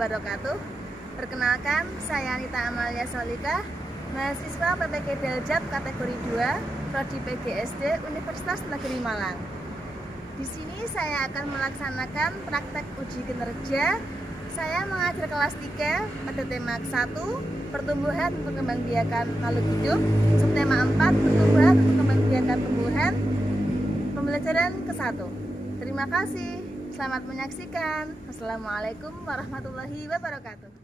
wabarakatuh. Perkenalkan, saya Anita Amalia Solika, mahasiswa PPG Daljab kategori 2, Prodi PGSD Universitas Negeri Malang. Di sini saya akan melaksanakan praktek uji kinerja. Saya mengajar kelas 3 pada tema 1, pertumbuhan untuk pembangbiakan makhluk hidup, subtema 4, pertumbuhan untuk pembangbiakan tumbuhan, pembelajaran ke-1. Terima kasih. Selamat menyaksikan. Wassalamualaikum warahmatullahi wabarakatuh.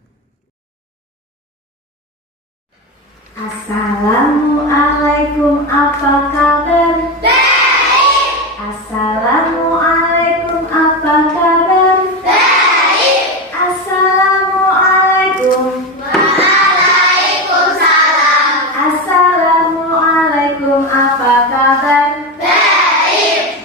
Assalamualaikum, apa kabar? Baik. Assalamualaikum, apa kabar? Baik. Assalamualaikum. Waalaikumsalam. Assalamualaikum, apa kabar? Baik.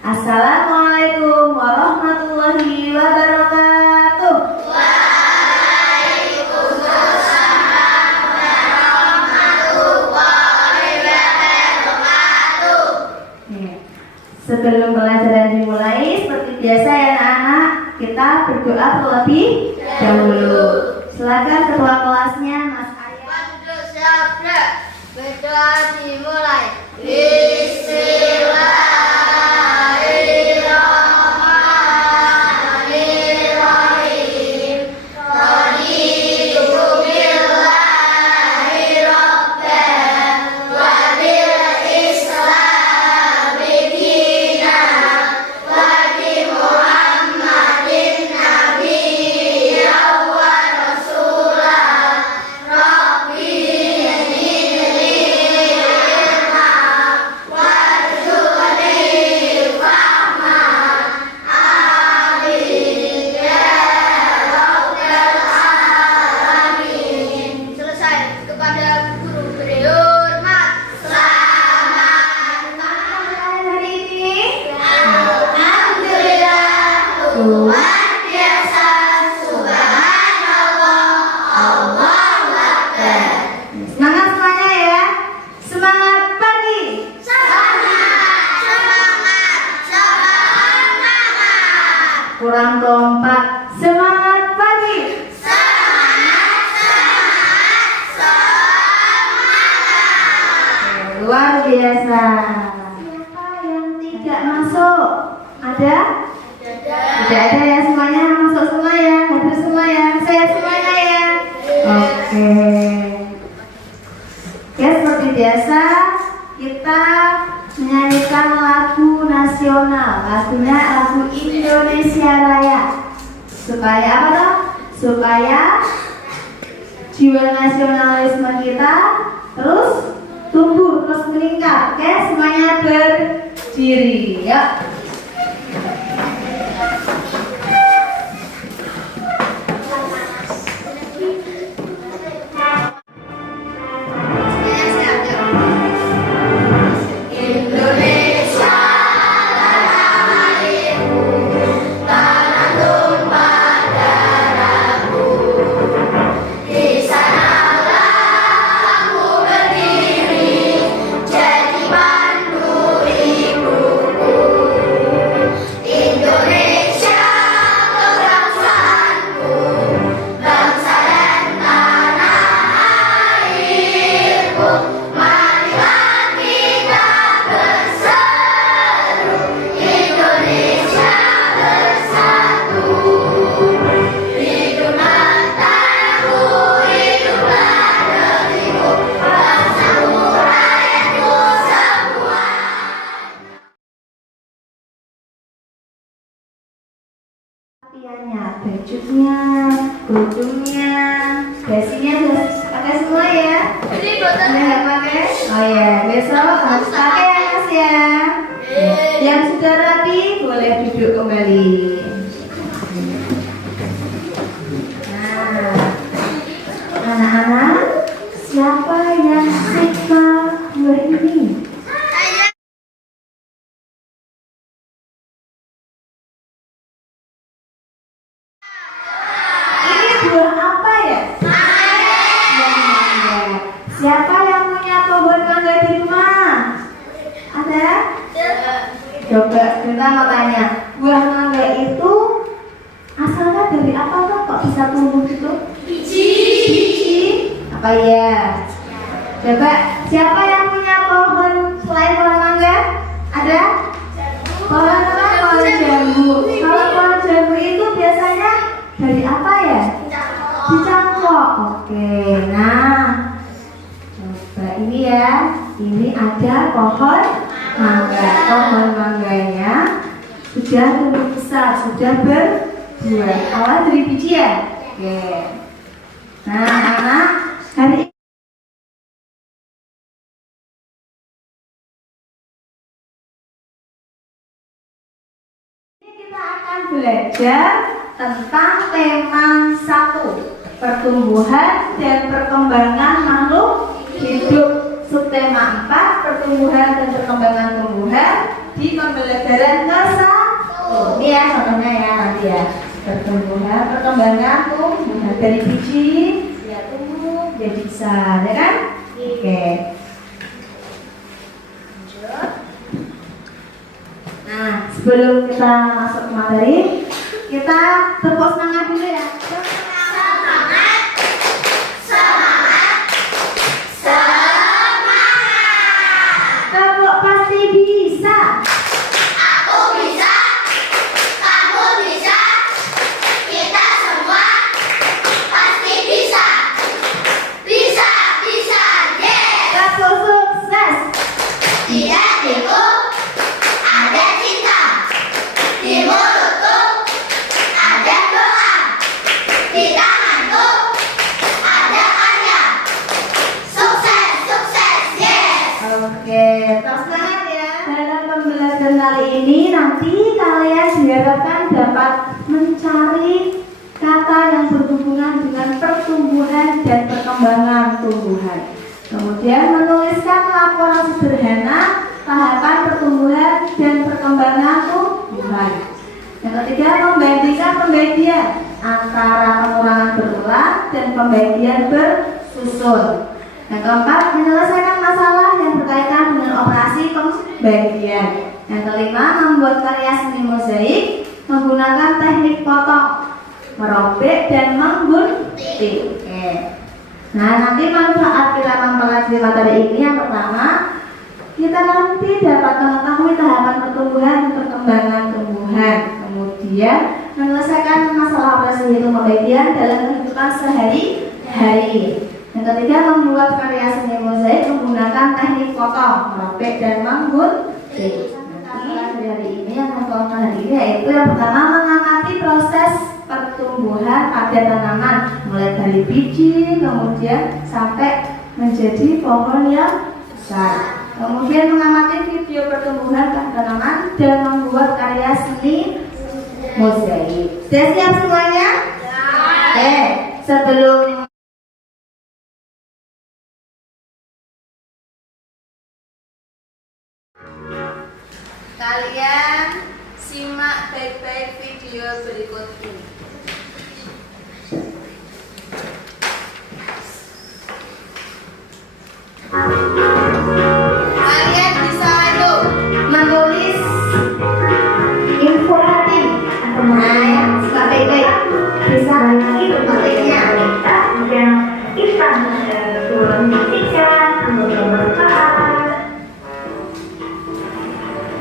Assalamualaikum warahmatullahi wabarakatuh. Waalaikumsalam warahmatullahi wabarakatuh. Sebelum pelajaran dimulai, seperti biasa ya anak-anak, kita berdoa terlebih dahulu. Silakan ketua kelasnya, Mas Ayah. Waktu sabda berdoa dimulai. Bismillahirrahmanirrahim. Raditu billahi rabban wa bil islami dinan wa bi Muhammadin nabiyyan wa rasulah. Rabbi zidni ilma warzuqni fahma. Amin ya rabbal alamin. Selesai. Kepada guru berhormat. Selamat malam. Hari ini Alhamdulillah, luar biasa, subhanallah, Allahu Akbar. semangat semuanya ya. Semangat pagi. Semangat. Kurang kompak. Semangat pagi. Luar biasa. Siapa yang tidak masuk? Ada? Tidak ada ya, semuanya masuk semua ya. Hadir semua ya. Sehat semuanya ya. Oke. Ya, seperti biasa kita menyanyikan lagu nasional. Lagunya lagu Indonesia Raya. Supaya apa toh? Supaya jiwa nasionalisme kita terus tumbuh, terus meningkat. Oke, semuanya berdiri. Yuk. Indonesia tanah airku, tanah tumpah darahku. Di sanalah aku berdiri, jadi pandu ibuku. Indonesia kebangsaanku, bangsa dan tanah airku. Marilah kita berseru, Indonesia bersatu. Hidup tanahku, hiduplah negeriku, bangsaku, rakyatku semua. Latihannya, bajunya, kerudungnya, dasinya sudah pakai semua ya. Jadi bosan Nggak pakai? Oh ya, besok harus pakai ya Mas ya. Yang sudah rapi boleh duduk kembali. Nah, anak-anak, siapa yang suka buah ini? Ini buah apa ya? Buah mangga. Siapa yang punya pohon mangga di rumah? Ada? Coba kita mau tanya, buah mangga itu asalnya dari apa tuh? Kok bisa bisa tumbuh itu? Biji. Biji. Apa ya? Coba, siapa yang punya pohon selain pohon mangga? Ada? Pohon apa? Pohon jambu. Kalau pohon jambu itu biasanya dari apa ya? Dicangkok. Oke, nah coba ini ya. Ini ada pohon mangga. Pohon mangganya sudah tumbuh besar, sudah berbuah. Awal dari biji ya? Oke. Nah, anak hari ini kita akan belajar tentang tema 1, pertumbuhan dan perkembangan makhluk hidup. Subtema 4, pertumbuhan dan perkembangan tumbuhan di pembelajaran ke-1. Ini ya contohnya ya nanti ya. Pertumbuhan, perkembangan tumbuhan dari biji dia tumbuh jadi besar, ya kan? Oke. Nah, sebelum kita masuk ke materi, kita tepuk semangat dulu ya. Semangat. Semangat. Semangat. Tepuk pasti bisa. Aku bisa. Kamu bisa. Kita semua pasti bisa. Bisa, bisa, yes. Tepuk sukses. Di hatiku ada cinta. Di mulutku ada doa. Di tanganku ada karya. Sukses, sukses, yes. Oke, tetap semangat ya. Dalam pembelajaran kali ini nanti kalian diharapkan dapat mencari kata yang berhubungan dengan pertumbuhan dan perkembangan tumbuhan. Kemudian menuliskan laporan sederhana tahapan pertumbuhan dan perkembangan tumbuhan. Yang ketiga, membandingkan pembagian antara pengurangan berulang dan pembagian bersusun. Yang keempat, menyelesaikan masalah yang berkaitan dengan operasi pembagian. Yang kelima, membuat karya seni mozaik menggunakan teknik potong, merobek, dan menggunting. Oke. Nah, nanti manfaat kita mempelajari materi ini yang pertama, kita nanti dapat mengetahui tahapan pertumbuhan dan perkembangan tumbuhan. Kemudian, menyelesaikan masalah operasi hitung pembagian dalam kehidupan sehari-hari. Yang ketiga, membuat karya seni mozaik menggunakan teknik potong, merobek, dan menggunting. Nanti hari ini yang melakukan hari ini yaitu yang pertama, mengamati proses pertumbuhan pada tanaman mulai dari biji kemudian sampai menjadi pohon yang besar. Kemudian mengamati video pertumbuhan pada tanaman dan membuat karya seni mozaik. Sudah siap semuanya? Sebelum kalian simak baik-baik video berikut ini. Kalian bisa menulis info hati atau suka baik-baik. Bisa itu pentingnya. Dan Islam turun tiga bermanfaat.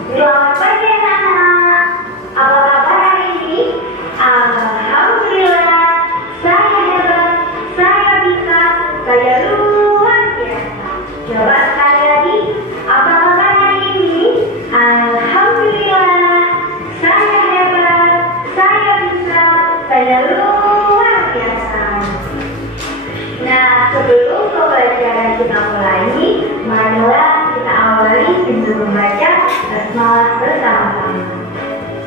Selamat pagi anak-anak. Apa kabar hari ini? Alhamdulillah. Saya hebat. Saya bisa. Saya luar biasa. Coba sekali lagi. Apa kabar hari ini? Alhamdulillah. Saya hebat. Saya bisa. Saya luar biasa. Nah, sebelum pembelajaran kita mulai, marilah kita awali dengan membaca basmalah bersama-sama.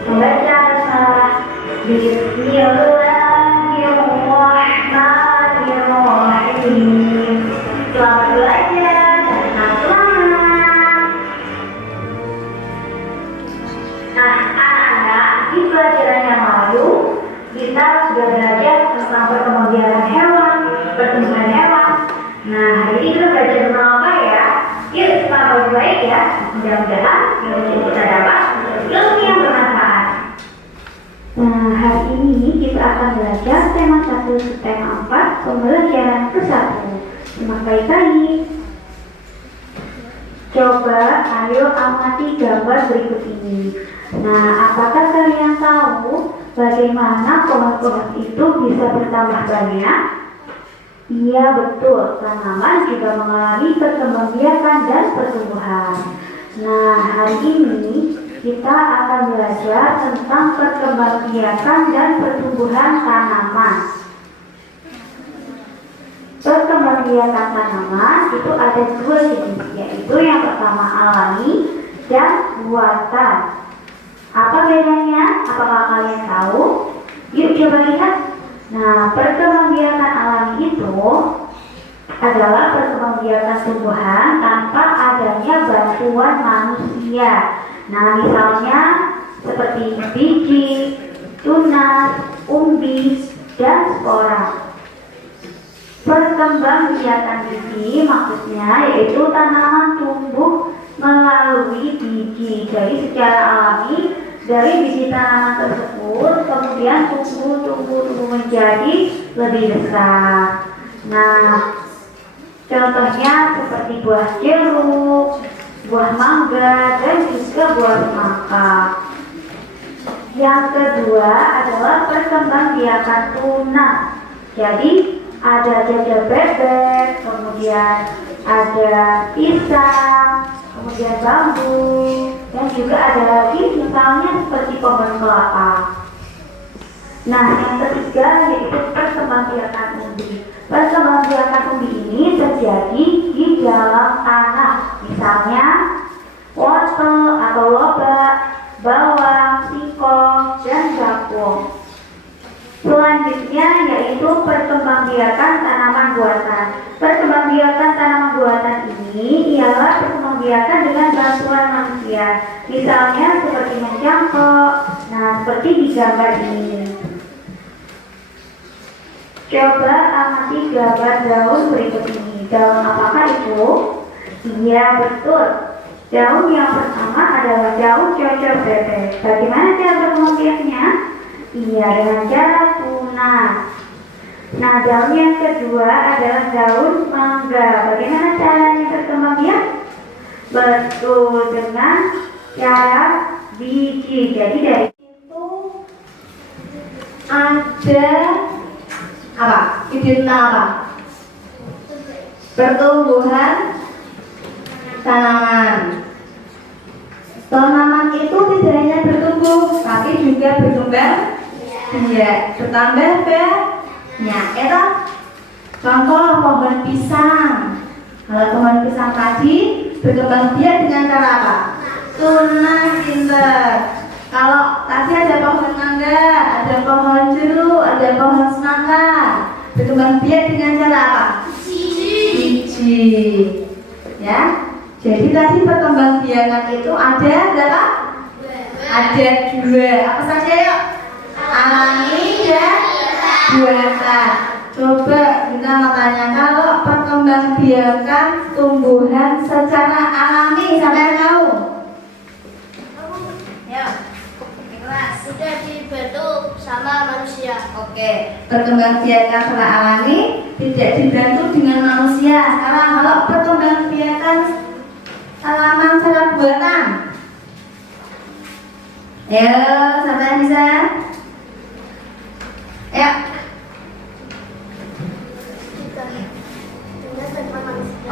Membaca basmalah Bismillahirrahmanirrahim. Selamat belajar dan selamat. Nah, anak-anak, di pelajaran yang lalu kita sudah belajar tentang perkembangan hewan, pertumbuhan hewan. Nah, hari ini kita belajar tentang apa ya? Yuk, kita baik-baik ya. Mudah-mudahan ilmu kita dapat ilmu yang bermanfaat. Nah, hari ini kita akan akan belajar tema 1 tema 4 pembelajaran ke-1. Simak baik-baik. Coba ayo amati gambar berikut ini. Nah, apakah kalian tahu bagaimana pohon-pohon itu bisa bertambah banyak? Iya, betul. Tanaman juga mengalami perkembangbiakan dan pertumbuhan. Nah, hari ini kita akan belajar tentang perkembangbiakan dan pertumbuhan tanaman. Perkembangbiakan tanaman itu ada 2 jenis, yaitu yang pertama alami dan buatan. Apa bedanya? Apakah kalian tahu? Yuk coba lihat. Nah, perkembangbiakan alami itu adalah perkembangbiakan tumbuhan tanpa adanya bantuan manusia. Nah, misalnya seperti biji, tunas, umbi, dan spora. Perkembangbiakan biji maksudnya yaitu tanaman tumbuh melalui biji. Jadi secara alami dari biji tanaman tersebut kemudian tumbuh menjadi lebih besar. Nah, contohnya seperti buah jeruk, buah mangga, dan juga buah semangka. Yang kedua adalah perkembangbiakan tunas. Jadi ada jajar bebek, kemudian ada pisang, kemudian bambu, dan juga ada lagi misalnya seperti pohon kelapa. Nah, yang ketiga yaitu perkembangbiakan umbi. Perkembangbiakan umbi ini terjadi di dalam tanah, misalnya wortel atau lobak, bawang, singkong, dan jagung. Selanjutnya yaitu perkembangbiakan tanaman buatan. Perkembangbiakan tanaman buatan ini ialah perkembangbiakan dengan bantuan manusia. Misalnya seperti mencangkok. Nah, seperti di gambar ini. Coba amati gambar daun berikut ini. Daun apakah itu? Iya, betul. Daun yang pertama adalah daun cocor bebek. Bagaimana cara berkembangbiakannya? Iya, dengan cara tunas. Nah, daun yang kedua adalah daun mangga. Bagaimana caranya berkembang biak? Betul, dengan cara biji. Jadi dari itu ada apa? Ide tentang apa? Pertumbuhan tanaman. Tanaman itu tidak hanya bertumbuh, tapi juga berkembang. Iya, bertambah banyak. Itu contoh pohon pisang. Kalau pohon pisang tadi berkembang biak dengan cara apa? Tunas, pinter. Kalau tadi ada pohon mangga, ada pohon jeruk, ada pohon semangka, berkembang biak dengan cara apa? Biji. Ya. Jadi tadi perkembangbiakan itu ada berapa? Ada 2. Apa saja yuk? Alami dan buatan. Coba kita mau tanya, kalau perkembangbiakan tumbuhan secara alami, siapa yang tahu? Ya, kelas. Sudah dibantu sama manusia. Oke, perkembangbiakan secara alami tidak dibantu dengan manusia. Sekarang kalau perkembangbiakan tanaman secara buatan. Ayo, siapa yang bisa? Ayo.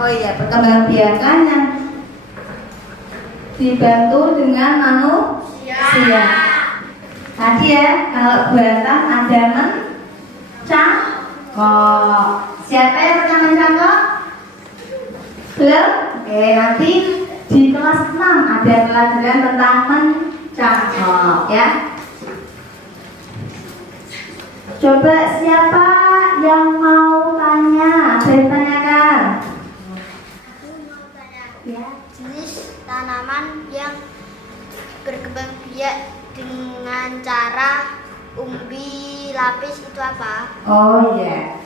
Oh iya, perkembangbiakan yang dibantu dengan manusia. Tadi ya, kalau buatan ada mencangkok. Siapa yang pernah mencangkok? Belum? Oke, nanti di kelas 6 ada pelajaran tentang mencangkok ya. Coba siapa yang mau tanya? Saya tanyakan. Aku mau tanya. Ya. Jenis tanaman yang berkembang biak dengan cara umbi lapis itu apa? Oh iya.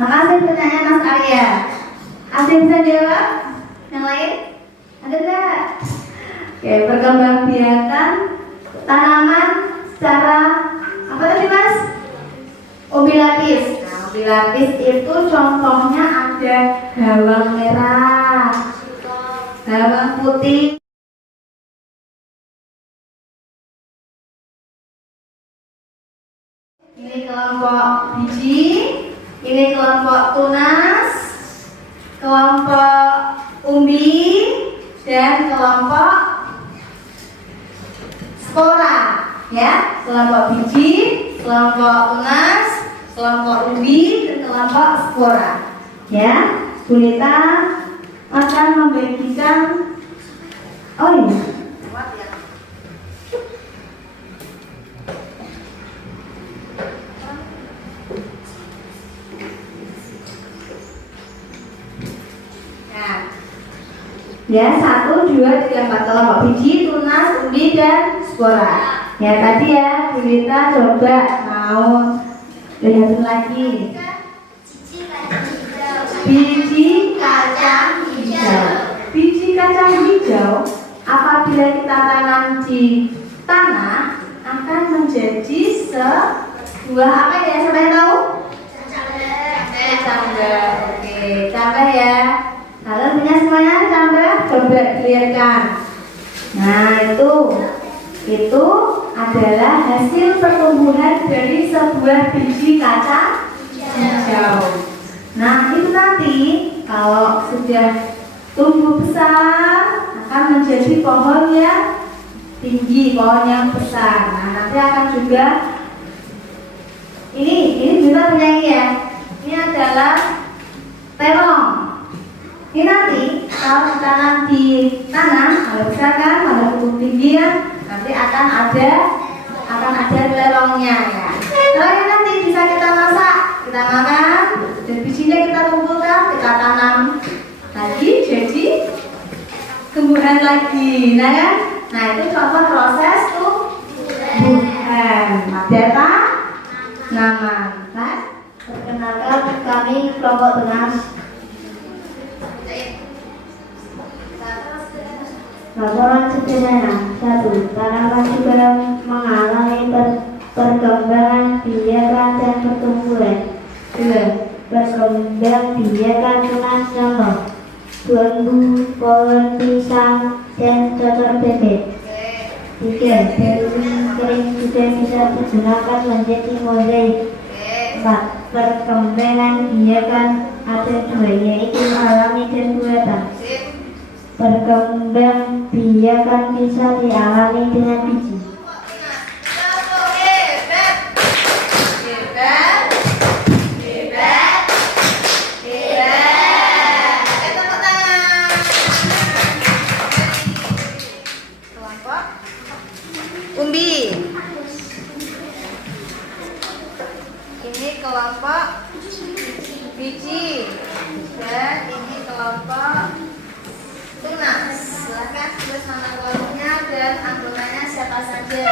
Makasih pertanyaan Mas Arya. Ada yang bisa jawab? Yang lain? Ada nggak? Oke, perkembangbiakan tanaman secara apa tadi Mas? Umbi lapis. Nah, umbi lapis itu contohnya ada bawang merah, bawang putih. Ini kelompok biji, ini kelompok tunas, kelompok umbi, dan kelompok spora. Ya, kelompok biji, kelompok tunas, kelompok umbi, dan kelompok spora. Ya, Bu Nita akan membagikan. Oh iya. Ya, 1, 2, 3, 4 kelompok biji, tunas, umbi, dan spora. Ya, tadi ya, Bu Rita coba mau lihatin lagi. Biji kacang hijau. Biji kacang hijau apabila kita tanam di tanah akan menjadi sebuah apa ya? Siapa yang tahu? Cambar. Oke, cambar ya. Kalian punya semuanya cambar? Coba dilihatkan. Nah, itu adalah hasil pertumbuhan dari sebuah biji kacang hijau. Nah, itu nanti kalau sudah tumbuh besar akan menjadi pohon yang tinggi, pohon yang besar. Nah, nanti akan juga ini juga punya ya. Ini adalah terong. Ini nanti kalau ditanam di tanah, kalau besar kan, kalau cukup tinggi ya, nanti akan ada terongnya ya. Terongnya nanti bisa kita masak, kita makan, dan bijinya kita kumpulkan, kita tanam lagi jadi tumbuhan lagi, nah kan? Nah, itu contoh proses tumbuhan. Ada apa? Nama. Nah, Perkenalkan kami kelompok tunas. Laporan sederhana. 1. Tanaman juga mengalami perkembangan biakan dan pertumbuhan. 2. Berkembang biakan tunas contoh bambu, pohon pisang, dan cocor bebek. 3. Daun kering juga bisa digunakan menjadi mozaik. 4. Perkembangan biakan ada 2, yaitu alami dan buatan. Berkembang biakan bisa dialami dengan biji. Kelompok umbi. Ini kelompok biji dan ini kelompok tunas. Silahkan tulis nama kelompoknya dan anggotanya siapa saja.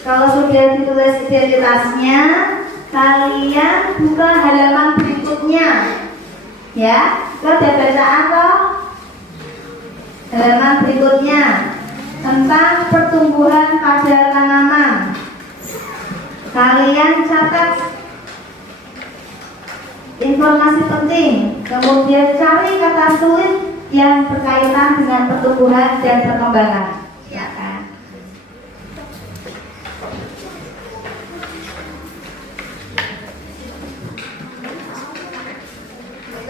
Kalau sudah ditulis identitasnya, kalian buka halaman berikutnya. Ya, kita udah baca apa? Halaman berikutnya tentang pertumbuhan pada tanaman. Kalian catat informasi penting, kemudian cari kata sulit yang berkaitan dengan pertumbuhan dan perkembangan.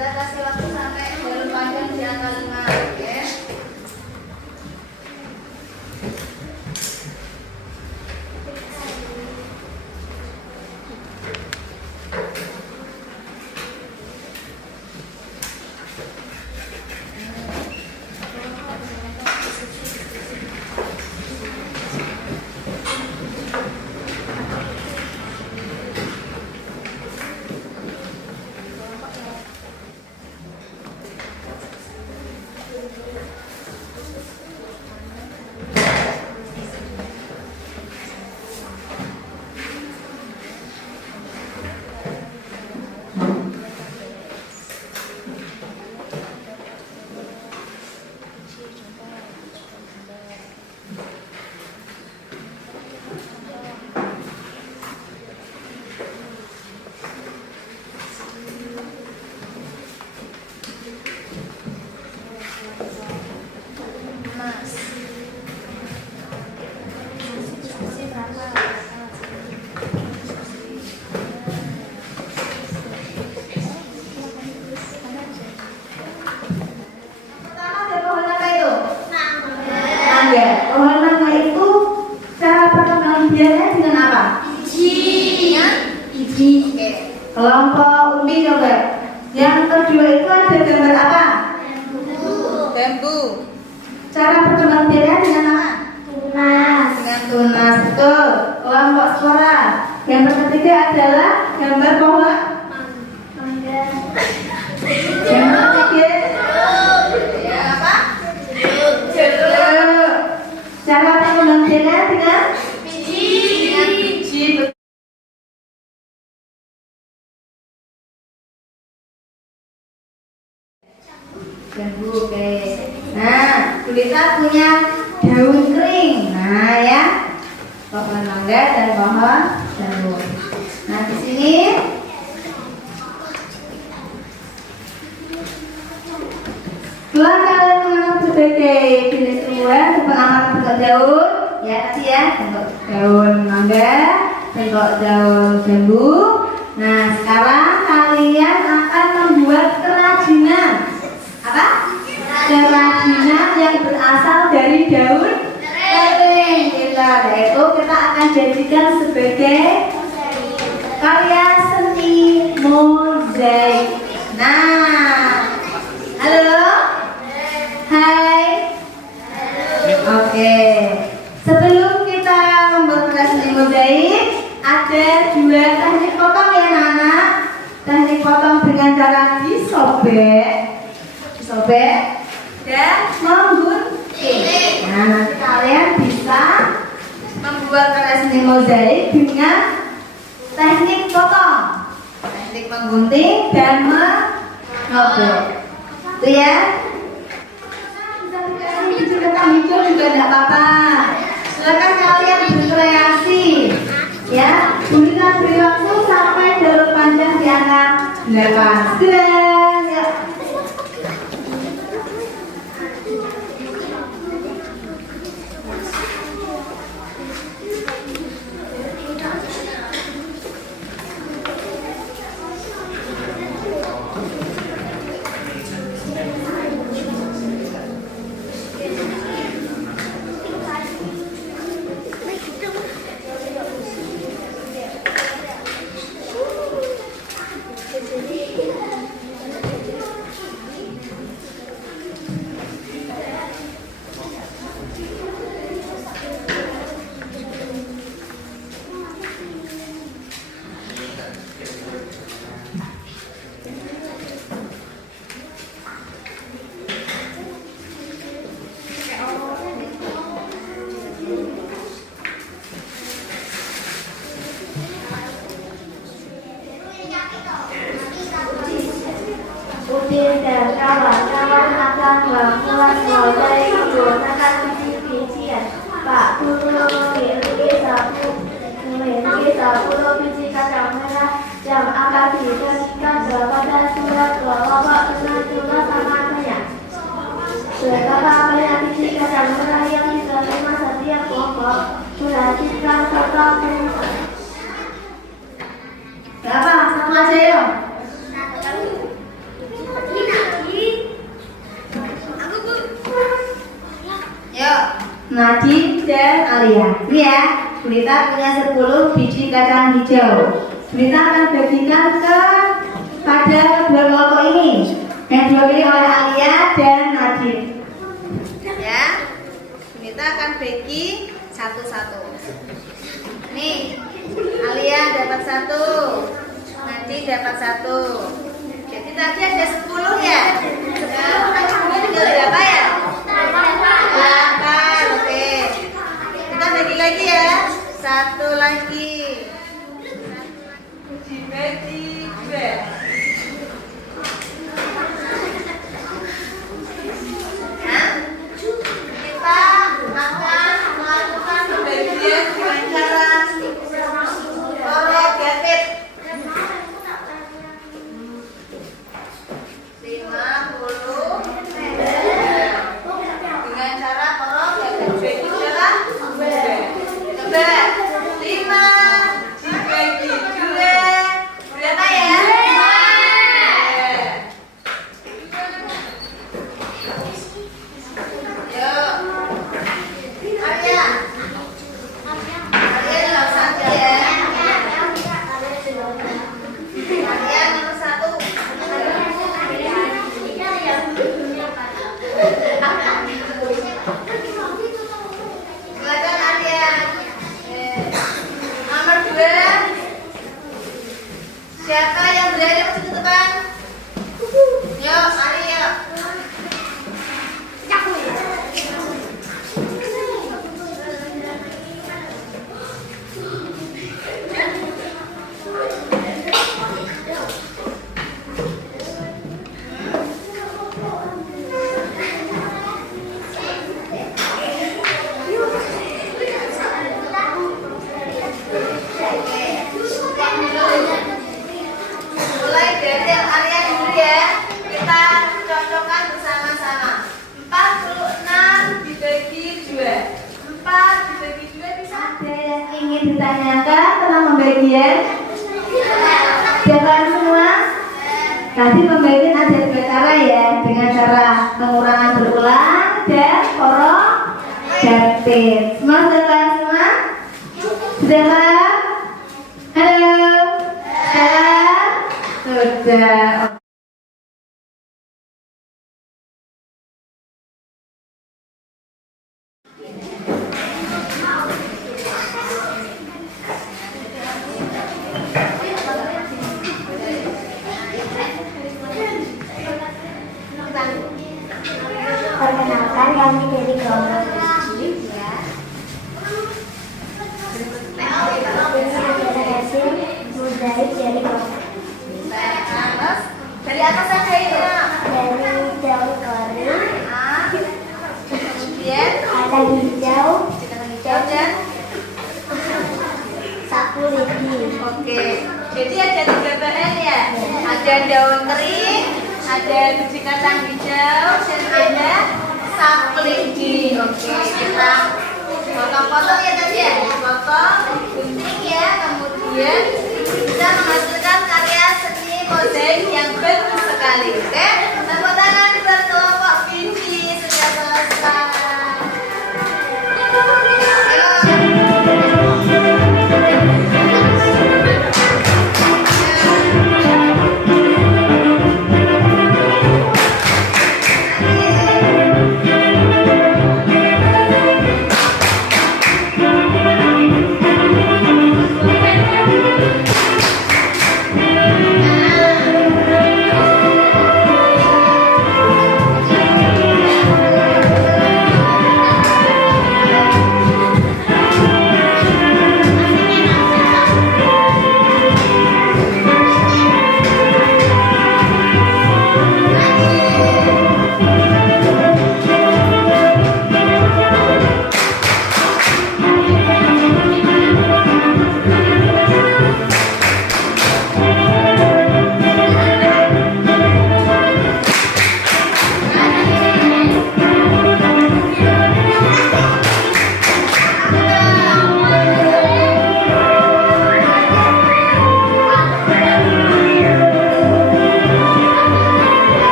Kita kasih waktu sampai baru panjang di angka 5, oke? Cara berkembang biaknya dengan apa? tunas, Dengan tunas, betul. Kelompok suara. Gambar ketiga adalah gambar pohon. mangga, Gambar ketiga. Ya, apa? Jeruk. Cara berkembang biaknya dengan biji. Dengan biji. Jambu, oke. Nah, gulita punya daun kering. Nah, ya, pohon mangga dan pohon jambu. Nah, di sini setelah kalian mengenal sebagai jenis tumbuhan, pengamatan bentuk daun, ya tadi ya, bentuk daun mangga, bentuk daun jambu. Nah, sekarang kalian akan membuat kerajinan. Apa? Kerajinan yang berasal dari daun kering. Yaitu kita akan jadikan sebagai karya seni mozaik. Nah, halo, hai, oke. Sebelum kita membuat karya seni mozaik, ada dua teknik potong ya anak-anak. Teknik potong dengan cara disobek dan menggunting. Nah, nanti kalian bisa membuat karya seni mozaik dengan teknik potong, teknik menggunting dan menobek. Itu ya. Bisa dikasih biji ketan hijau juga tidak apa-apa. Silakan kalian berkreasi. Ya, berikan beri waktu sampai daun panjang di angka 8. Ya. Udin dan kawan-kawan akan melakukan mozaik menggunakan biji-bijian. Pak Guru memiliki 10 biji kacang merah yang akan dijadikan kepada surat kelompok dengan jumlah sama banyak. Berapa banyak biji kacang merah yang diterima setiap kelompok? Perhatikan serta perhatikan. Berapa? Satu aja ya. Yuk, Nadine dan Alia. Ini ya, Gulita punya 10 biji kacang hijau. Gulita akan bagikan pada kedua kelompok ini yang diwakili oleh Alia dan Nadine. Ya, Gulita akan bagi satu-satu. Nih, Alia dapat 1, Nadine dapat 1. Jadi tadi ada 10 ya. Sekarang tinggal berapa ya? 8. Oke. Kita bagi lagi ya. 1 lagi. Dibagi 2. Nah, kita akan melakukan pembagian dengan cara korogatif. 50 kemudian siapkan semua. Nanti pembagian ada dua cara ya, dengan cara pengurangan berulang dan korok dan pin. Semua sudah paham semua? Sudah paham? Halo? Sudah. Perkenalkan, kami dari kelompok Dari atas saja ini. dari daun kering, Kemudian ada hijau, hijau dan sapu lidi. oke. Jadi ada tiga bahan ya. Ada daun kering, ada biji kacang hijau, dan ada sapu lidi. Oke, kita potong-potong ya tadi ya. Potong, gunting ya. Kemudian kita menghasilkan karya seni mozaik yang bagus sekali. Oke, tepuk tangan buat kelompok biji sudah selesai.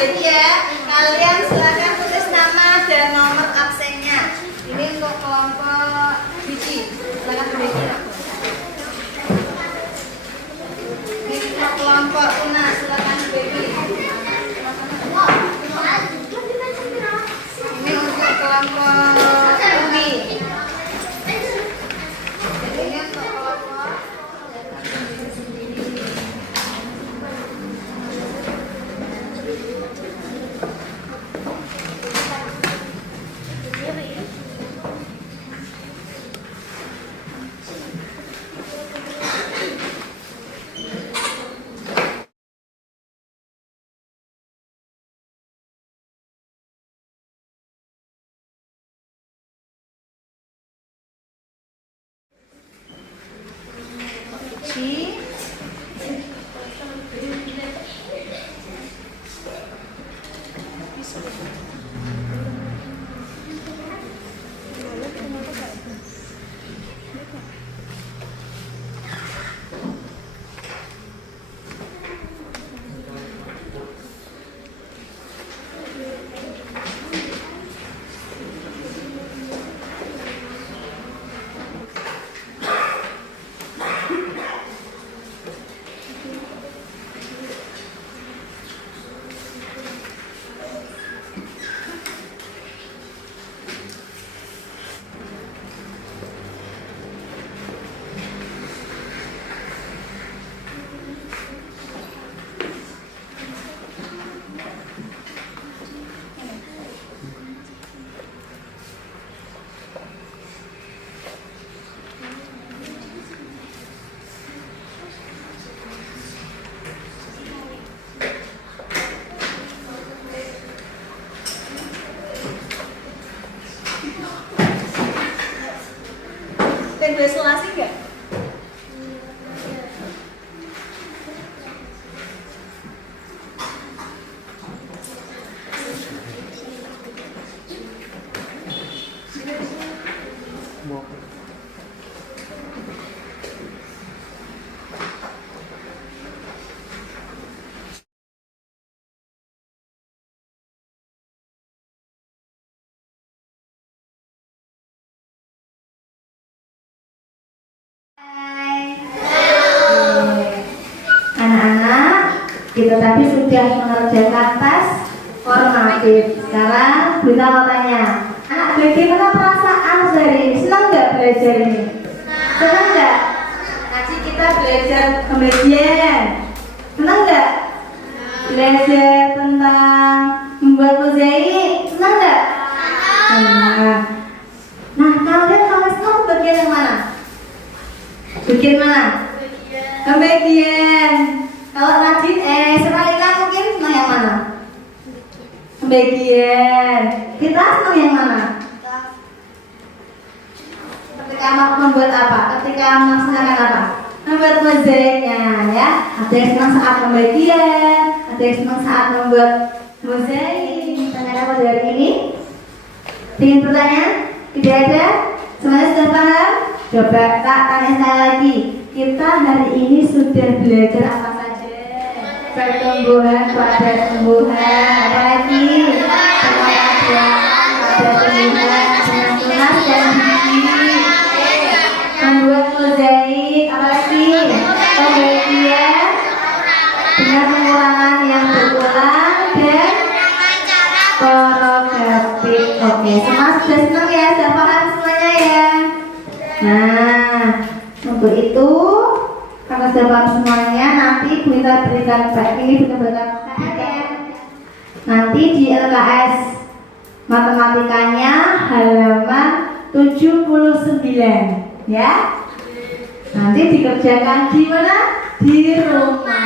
Jadi ya, kalian silakan tulis nama dan nomor absennya. Ini untuk kelompok biji. Silakan tulis. Ini untuk kelompok tuna, silakan tulis. Ini untuk kelompok umi. Ini untuk kelompok biji. kita tadi sudah mengerjakan tes formatif. Sekarang Bunda mau tanya, anak bagaimana perasaan hari ini? Senang nggak belajar ini? Senang nggak? Tadi kita belajar kemudian. Senang nggak? Belajar tentang membuat mozaik. Senang nggak? Senang. Nah, kalian kalau senang bagian yang mana? Bagian mana? Bagian. Kalau Nadine, Semalika mungkin senang yang mana? Bagian. Kita senang yang mana? Ketika membuat apa? Ketika melaksanakan apa? Membuat mozaiknya, ya. Ada yang senang saat pembagian, ada yang senang saat membuat mozaik. Tanya apa dari ini? Ingin bertanya? Tidak ada? Semuanya sudah paham? Coba tak tanya saya lagi. Kita hari ini sudah belajar apa saja? Pertumbuhan pada tumbuhan. Apa lagi? Pada tumbuhan dengan tunas dan biji. Membuat mozaik. Apa lagi? Pembagian dengan pengulangan yang berulang dan koreografik. Oke, semua sudah senang ya? Sudah paham semuanya ya? Nah, untuk itu karena sudah paham semuanya, nanti kita berikan ini kita berikan KM. Nanti di LKS matematikanya halaman 79 ya. Nanti dikerjakan di mana? Di rumah.